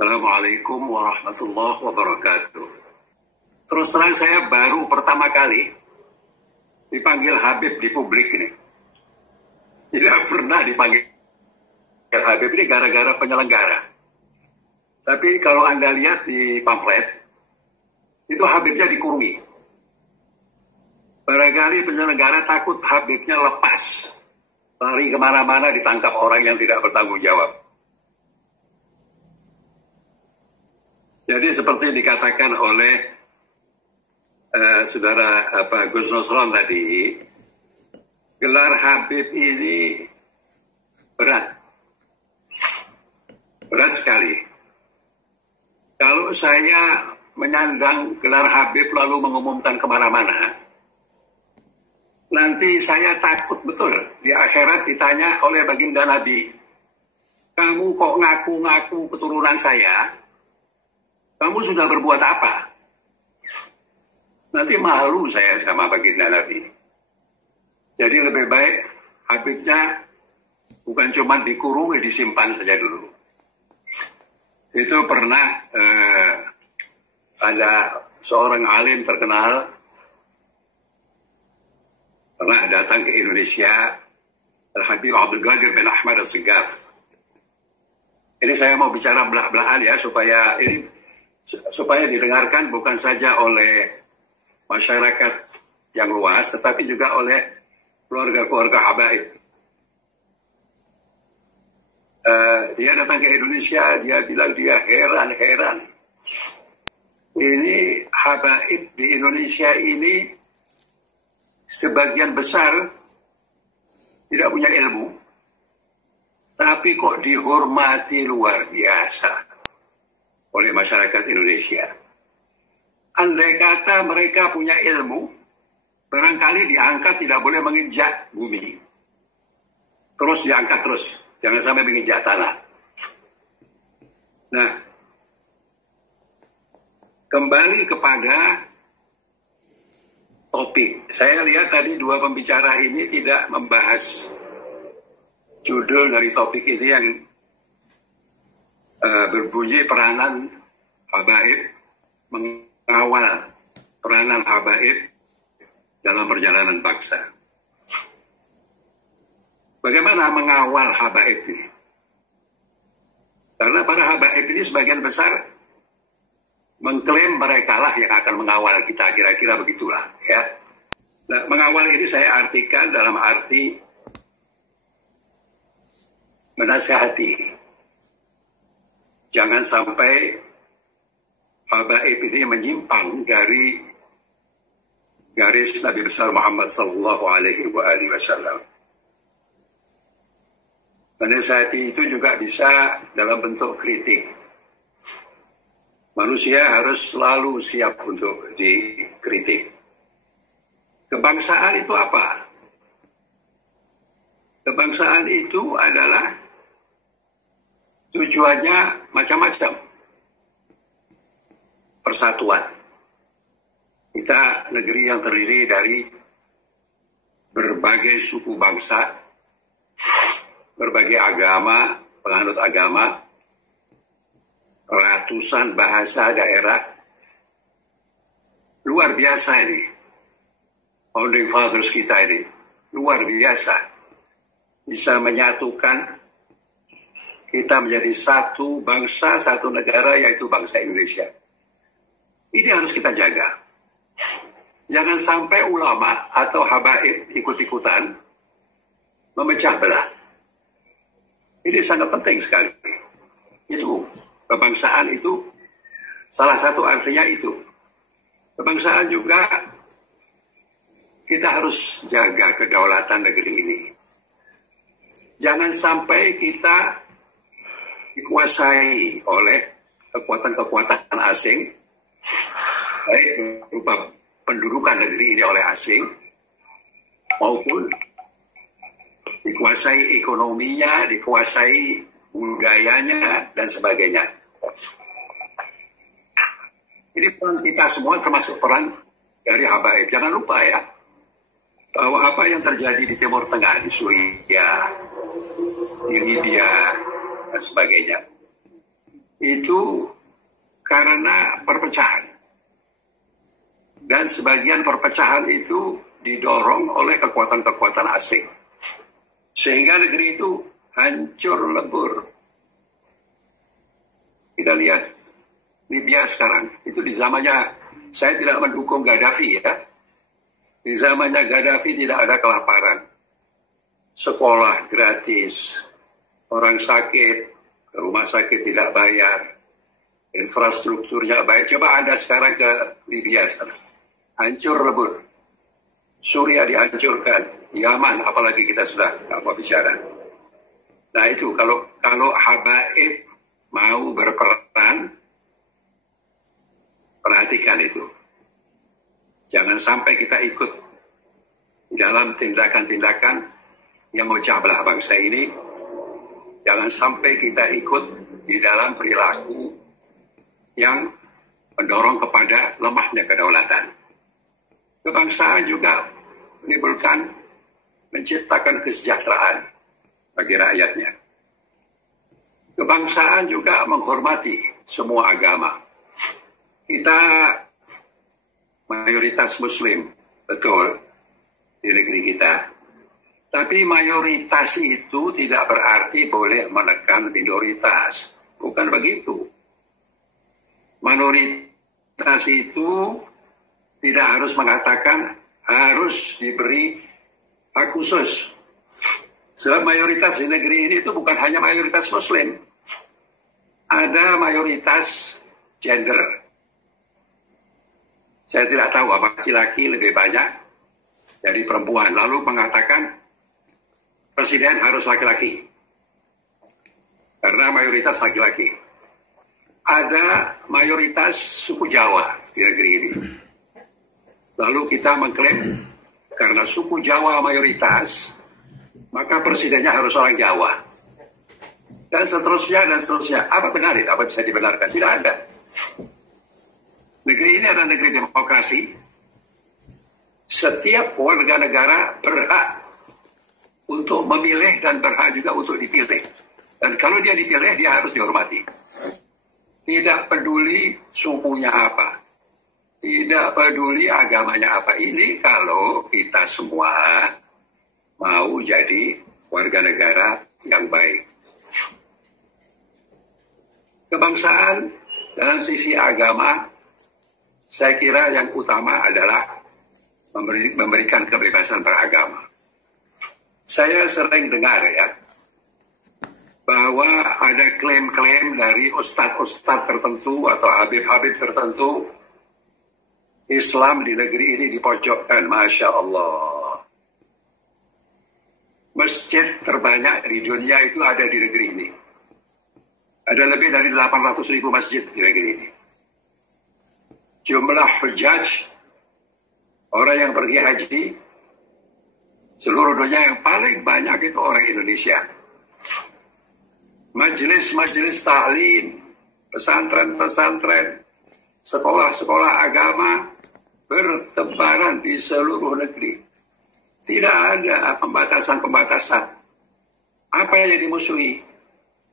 Assalamualaikum warahmatullahi wabarakatuh. Terus terang saya baru pertama kali dipanggil Habib di publik ini. Tidak pernah dipanggil Habib ini gara-gara penyelenggara. Tapi kalau Anda lihat di pamflet, itu Habibnya dikurungi. Barangkali penyelenggara takut Habibnya lepas, lari kemana-mana ditangkap orang yang tidak bertanggung jawab. Jadi seperti dikatakan oleh saudara Gus Nusron tadi, gelar Habib ini berat sekali. Kalau saya menyandang gelar Habib lalu mengumumkan kemana-mana, nanti saya takut betul di akhirat ditanya oleh baginda Nabi, kamu kok ngaku-ngaku keturunan saya? Kamu sudah berbuat apa? Nanti malu saya sama baginda Nabi. Jadi lebih baik Habibnya bukan cuma dikurung, disimpan saja dulu. Itu pernah ada seorang alim terkenal pernah datang ke Indonesia, Al-Habib Abdul Qadir bin Ahmad As-Segaf. Ini saya mau bicara belak-belakan ya supaya didengarkan bukan saja oleh masyarakat yang luas, tetapi juga oleh keluarga-keluarga habaib. Dia datang ke Indonesia, dia bilang dia heran. Ini habaib di Indonesia ini sebagian besar tidak punya ilmu, tapi kok dihormati luar biasa oleh masyarakat Indonesia. Andai kata mereka punya ilmu, barangkali diangkat tidak boleh menginjak bumi. Terus diangkat terus, jangan sampai menginjak tanah. Nah, kembali kepada topik. Saya lihat tadi dua pembicara ini tidak membahas judul dari topik ini yang berbunyi peranan habaib, mengawal peranan habaib dalam perjalanan bangsa. Bagaimana mengawal habaib ini? Karena para habaib ini sebagian besar mengklaim mereka lah yang akan mengawal kita, kira-kira begitulah. Ya. Nah, mengawal ini saya artikan dalam arti menasihati. Jangan sampai habaib ini menyimpang dari garis Nabi besar Muhammad sallallahu alaihi wasallam. Menasihati itu juga bisa dalam bentuk kritik. Manusia harus selalu siap untuk dikritik. Kebangsaan itu apa? Kebangsaan itu adalah tujuannya macam-macam. Persatuan. Kita negeri yang terdiri dari berbagai suku bangsa, berbagai agama, penganut agama, ratusan bahasa daerah. Luar biasa ini. Founding Fathers kita ini. Luar biasa. Bisa menyatukan kita menjadi satu bangsa, satu negara, yaitu bangsa Indonesia. Ini harus kita jaga. Jangan sampai ulama atau habaib ikut-ikutan memecah belah. Ini sangat penting sekali. Itu, kebangsaan itu, salah satu artinya itu. Kebangsaan juga, kita harus jaga kedaulatan negeri ini. Jangan sampai kita dikuasai oleh kekuatan-kekuatan asing, baik berupa pendudukan negeri ini oleh asing, maupun dikuasai ekonominya, dikuasai budayanya, dan sebagainya. Ini peran kita semua termasuk peran dari habaib. Jangan lupa ya, bahwa apa yang terjadi di Timur Tengah, di Suriah, di Libya, dan sebagainya, itu karena perpecahan. Dan sebagian perpecahan itu didorong oleh kekuatan-kekuatan asing. Sehingga negeri itu hancur lebur. Kita lihat Libya sekarang. Itu di zamannya, saya tidak mendukung Gaddafi ya. Di zamannya Gaddafi tidak ada kelaparan. Sekolah gratis. Orang sakit, ke rumah sakit tidak bayar. Infrastrukturnya baik. Coba Anda sekarang ke Libya sekarang. Hancur lebur. Suriah dihancurkan. Yaman apalagi kita sudah apa bicara. Nah itu kalau habaib mau berperan, perhatikan itu. Jangan sampai kita ikut dalam tindakan-tindakan yang memecah belah bangsa ini. Jangan sampai kita ikut di dalam perilaku yang mendorong kepada lemahnya kedaulatan. Kebangsaan juga menciptakan kesejahteraan bagi rakyatnya. Kebangsaan juga menghormati semua agama. Kita mayoritas Muslim, betul, di negeri kita. Tapi mayoritas itu tidak berarti boleh menekan minoritas. Bukan begitu. Minoritas itu tidak harus mengatakan harus diberi hak khusus. Sebab mayoritas di negeri ini itu bukan hanya mayoritas Muslim. Ada mayoritas gender. Saya tidak tahu apakah laki-laki lebih banyak dari perempuan. Lalu mengatakan presiden harus laki-laki. Karena mayoritas laki-laki. Ada mayoritas suku Jawa di negeri ini. Lalu kita mengklaim karena suku Jawa mayoritas, maka presidennya harus orang Jawa. Dan seterusnya, dan seterusnya. Apa benar itu? Apa bisa dibenarkan? Tidak ada. Negeri ini adalah negeri demokrasi. Setiap warga negara berhak untuk memilih dan berhak juga untuk dipilih. Dan kalau dia dipilih, dia harus dihormati. Tidak peduli sukunya apa. Tidak peduli agamanya apa. Ini kalau kita semua mau jadi warga negara yang baik. Kebangsaan dalam sisi agama, saya kira yang utama adalah memberikan kebebasan beragama. Saya sering dengar ya, bahwa ada klaim-klaim dari ustadz-ustadz tertentu atau habib-habib tertentu, Islam di negeri ini dipojokkan, Masya Allah. Masjid terbanyak di dunia itu ada di negeri ini. Ada lebih dari 800.000 masjid di negeri ini. Jumlah hujjaj, orang yang pergi haji, seluruh dunia yang paling banyak itu orang Indonesia. Majelis-majelis ta'lim, pesantren-pesantren, sekolah-sekolah agama, bertebaran di seluruh negeri. Tidak ada pembatasan-pembatasan. Apa yang dimusuhi?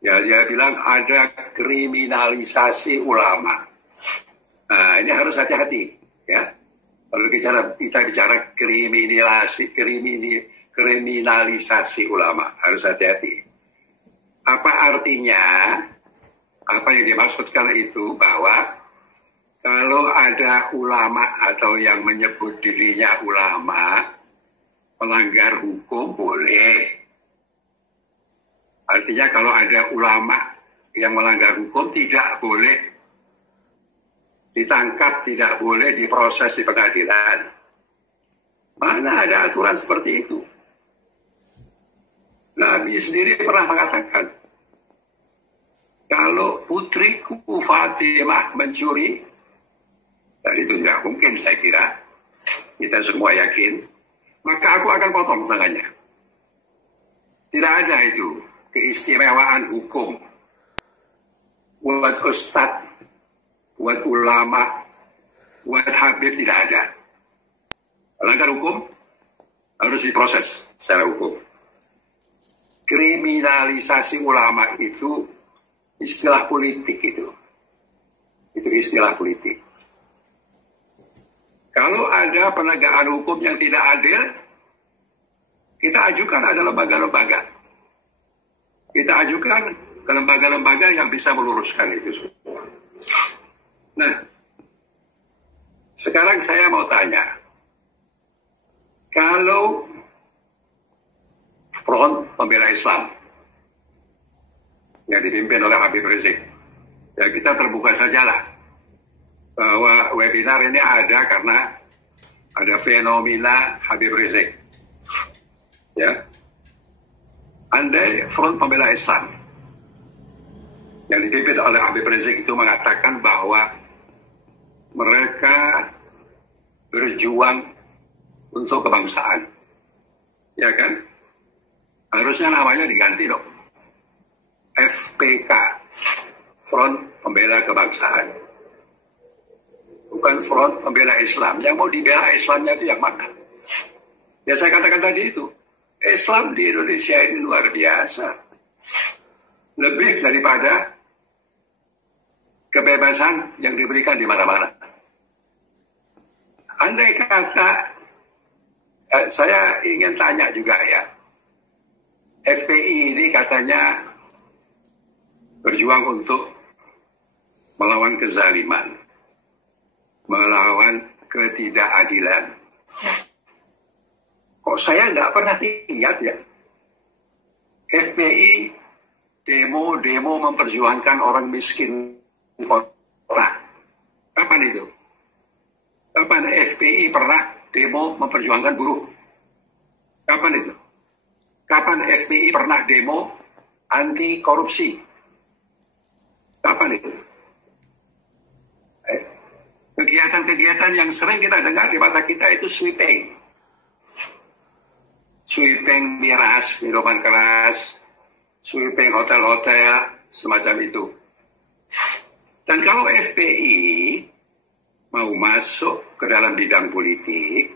Ya, dia bilang ada kriminalisasi ulama. Nah, ini harus hati-hati. Ya, kalau kita bicara kriminalisasi ulama, harus hati-hati. Apa artinya? Apa yang dimaksudkan itu bahwa kalau ada ulama atau yang menyebut dirinya ulama melanggar hukum boleh. Artinya kalau ada ulama yang melanggar hukum tidak boleh ditangkap, tidak boleh diproses di pengadilan. Mana ada aturan seperti itu? Nabi sendiri pernah mengatakan, kalau putriku Fatimah mencuri, dan itu tidak mungkin saya kira, kita semua yakin, maka aku akan potong tangannya. Tidak ada itu keistimewaan hukum buat ustadz, buat ulama, buat habib, tidak ada. Melanggar hukum harus diproses secara hukum. Kriminalisasi ulama itu istilah politik itu. Itu istilah politik. Kalau ada penegakan hukum yang tidak adil, kita ajukan ada lembaga-lembaga. Kita ajukan ke lembaga-lembaga yang bisa meluruskan itu semua. Nah, sekarang saya mau tanya, kalau Front Pembela Islam yang dipimpin oleh Habib Rizik, ya kita terbuka sajalah bahwa webinar ini ada karena ada fenomena Habib Rizik. Ya, andai Front Pembela Islam yang dipimpin oleh Habib Rizik itu mengatakan bahwa mereka berjuang untuk kebangsaan, ya kan? Harusnya namanya diganti dong, FPK, Front Pembela Kebangsaan, bukan Front Pembela Islam. Yang mau dibela Islamnya itu yang mana? Ya saya katakan tadi itu, Islam di Indonesia ini luar biasa, lebih daripada kebebasan yang diberikan di mana-mana. Andai kata, saya ingin tanya juga ya, FPI ini katanya berjuang untuk melawan kezaliman, melawan ketidakadilan. Kok saya nggak pernah lihat ya FPI demo memperjuangkan orang miskin kota? Kapan itu? Kapan FPI pernah demo memperjuangkan buruh? Kapan itu? Kapan FPI pernah demo anti korupsi? Kapan itu? Kegiatan-kegiatan yang sering kita dengar di mata kita itu sweeping. Sweeping miras, minuman keras, sweeping hotel-hotel, semacam itu. Dan kalau FPI mau masuk ke dalam bidang politik,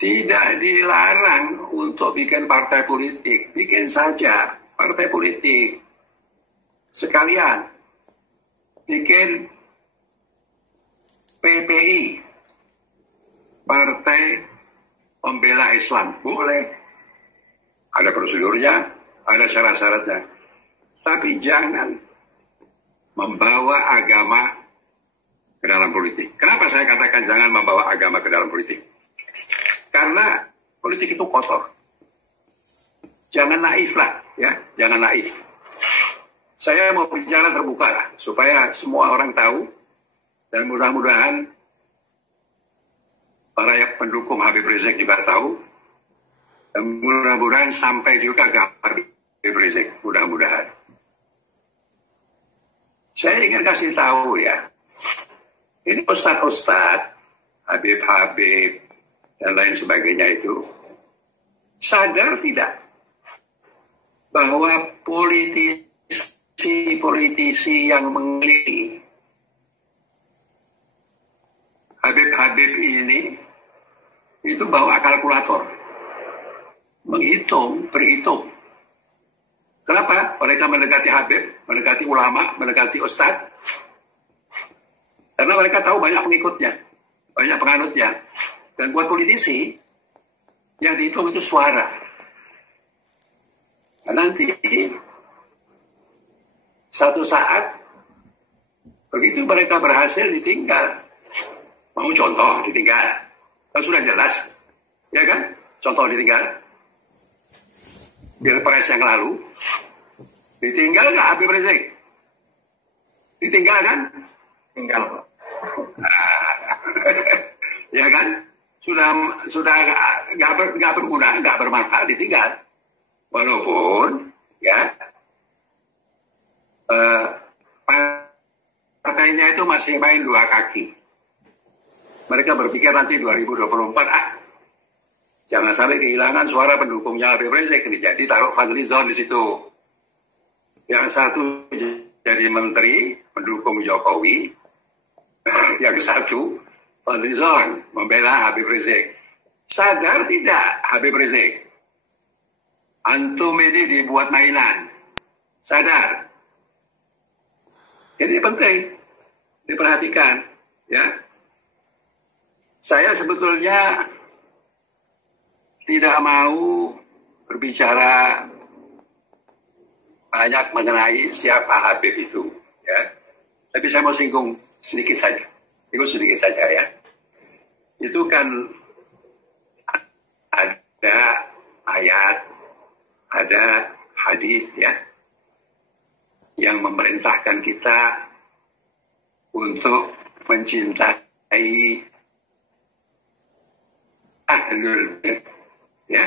tidak dilarang untuk bikin partai politik. Bikin saja partai politik. Sekalian bikin PPI, Partai Pembela Islam. Boleh. Ada prosedurnya, ada syarat-syaratnya. Tapi jangan membawa agama ke dalam politik. Kenapa saya katakan jangan membawa agama ke dalam politik? Karena politik itu kotor. Jangan naif lah, ya, jangan naif. Saya mau bicara terbuka lah, supaya semua orang tahu, dan mudah-mudahan para pendukung Habib Rizik juga tahu, dan mudah-mudahan sampai juga ke Habib Rizik, mudah-mudahan. Saya ingin kasih tahu ya, ini ustadz-ustadz, Habib-Habib, dan lain sebagainya itu, sadar tidak bahwa politisi yang mengelilingi Habib-Habib ini itu bawa kalkulator, berhitung. Kenapa? Mereka mendekati Habib, mendekati ulama, mendekati ustadz, karena mereka tahu banyak pengikutnya, banyak penganutnya. Dan buat politisi, yang dihitung itu suara. Nah, nanti satu saat, begitu mereka berhasil ditinggal. Mau contoh ditinggal? Kan sudah jelas, ya kan? Contoh ditinggal. Pilpres yang lalu, ditinggal nggak Habib Rizik? Ditinggal kan? Tinggal, Pak. Ya kan? Sudah nggak berguna, nggak bermanfaat, ditinggal. Walaupun ya partainya itu masih main dua kaki. Mereka berpikir nanti 2024 jangan sampai kehilangan suara pendukungnya Habib Rizik ini, jadi taruh Fadlizon di situ. Yang satu jadi menteri mendukung Jokowi, yang satu Fadlizon membela Habib Rizik. Sadar tidak Habib Rizik? Antum ini dibuat mainan. Sadar. Jadi penting diperhatikan, ya. Saya sebetulnya tidak mau berbicara banyak mengenai siapa Habib itu, ya. Tapi saya mau singgung sedikit saja, ya. Itu kan ada ayat, ada hadis, ya, yang memerintahkan kita untuk mencintai ahlul bait, ya,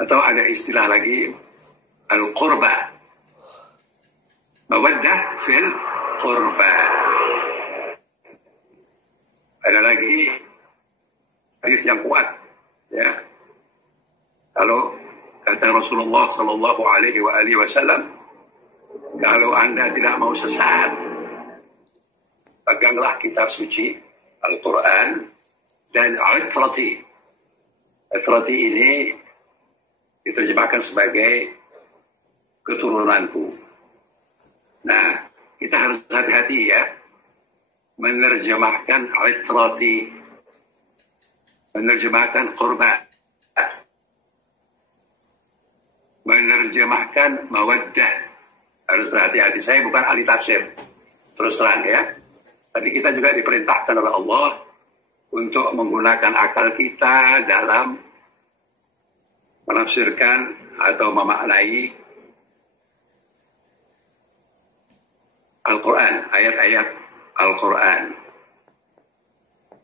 atau ada istilah lagi al-qurba, mawaddah fil qurba. Ada lagi hadis yang kuat, ya, kalau kata Rasulullah Sallallahu Alaihi Wasallam, kalau Anda tidak mau sesat, peganglah kitab suci Al-Quran dan al-Itrati. Al-Itrati ini diterjemahkan sebagai keturunanku. Nah, kita harus hati-hati, ya, menerjemahkan al-Itrati, menerjemahkan qurba, menerjemahkan mawaddah. Harus berhati-hati. Saya bukan ahli tafsir, terus terang, ya. Tapi kita juga diperintahkan oleh Allah untuk menggunakan akal kita dalam menafsirkan atau memaknai Al-Quran, ayat-ayat Al-Quran.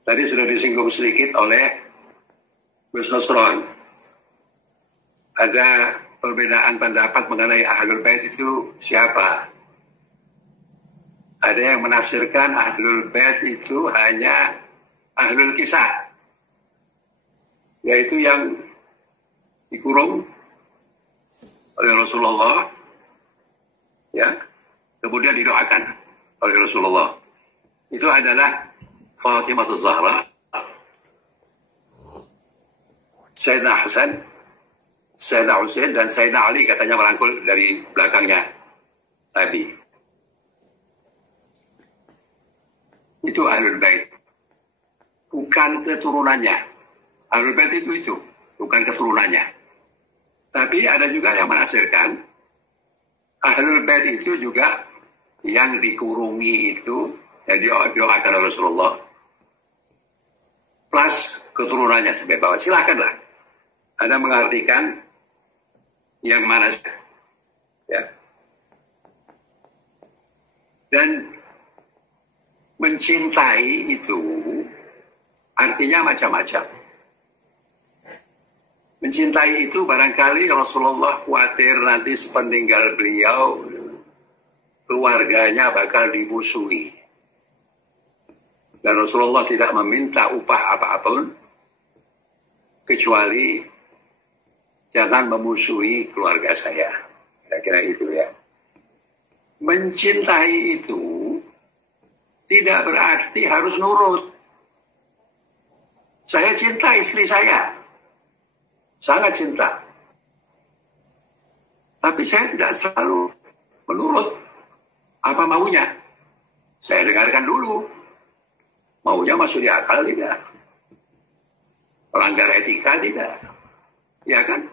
Tadi sudah disinggung sedikit oleh Gus Nusron. Ada perbedaan pendapat mengenai Ahlul Bait itu siapa. Ada yang menafsirkan Ahlul Bait itu hanya Ahlul Kisah, yaitu yang dikurung oleh Rasulullah, ya, kemudian didoakan oleh Rasulullah. Itu adalah Fatimah Zahra, Sayyidina Hasan, Sayyidina Husain, dan Sayyidina Ali katanya merangkul dari belakangnya Nabi. Itu Ahlul Bait, bukan keturunannya. Ahlul Bait itu bukan keturunannya. Tapi ada juga yang menafsirkan Ahlul Bait itu juga yang dikurungi itu, yang doakan oleh Rasulullah, plus keturunannya sampai bawah. Silakanlah Anda mengartikan yang mana, ya. Dan mencintai itu artinya macam-macam. Mencintai itu barangkali Rasulullah khawatir nanti sepeninggal beliau keluarganya bakal dimusuhi. Dan Rasulullah tidak meminta upah apapun kecuali jangan memusuhi keluarga saya. Kira-kira itu, ya. Mencintai itu tidak berarti harus nurut. Saya cinta istri saya, sangat cinta. Tapi saya tidak selalu menurut apa maunya. Saya dengarkan dulu. Maunya masuk di akal tidak? Melanggar etika tidak? Ya kan?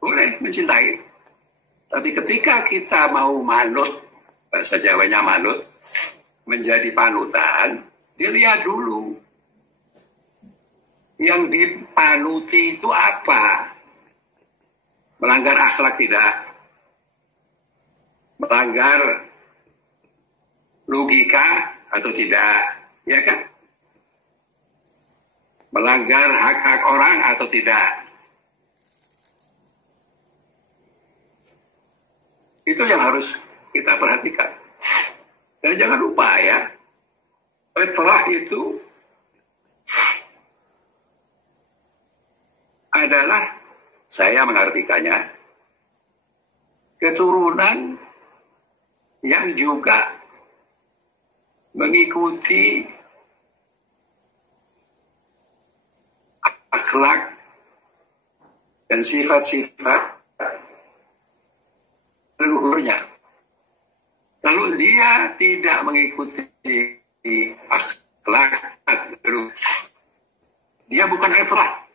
Boleh mencintai. Tapi ketika kita mau manut, bahasa Jawanya manut, menjadi panutan, dilihat dulu. Yang dipanuti itu apa? Melanggar akhlak tidak? Melanggar logika atau tidak? Ya kan? Melanggar hak-hak orang atau tidak? Itu yang harus kita perhatikan. Dan jangan lupa, ya, fitrah itu adalah, saya mengartikannya, keturunan yang juga mengikuti akhlak dan sifat-sifat leluhurnya. Lalu dia tidak mengikuti akhlak, dia bukan akhlak.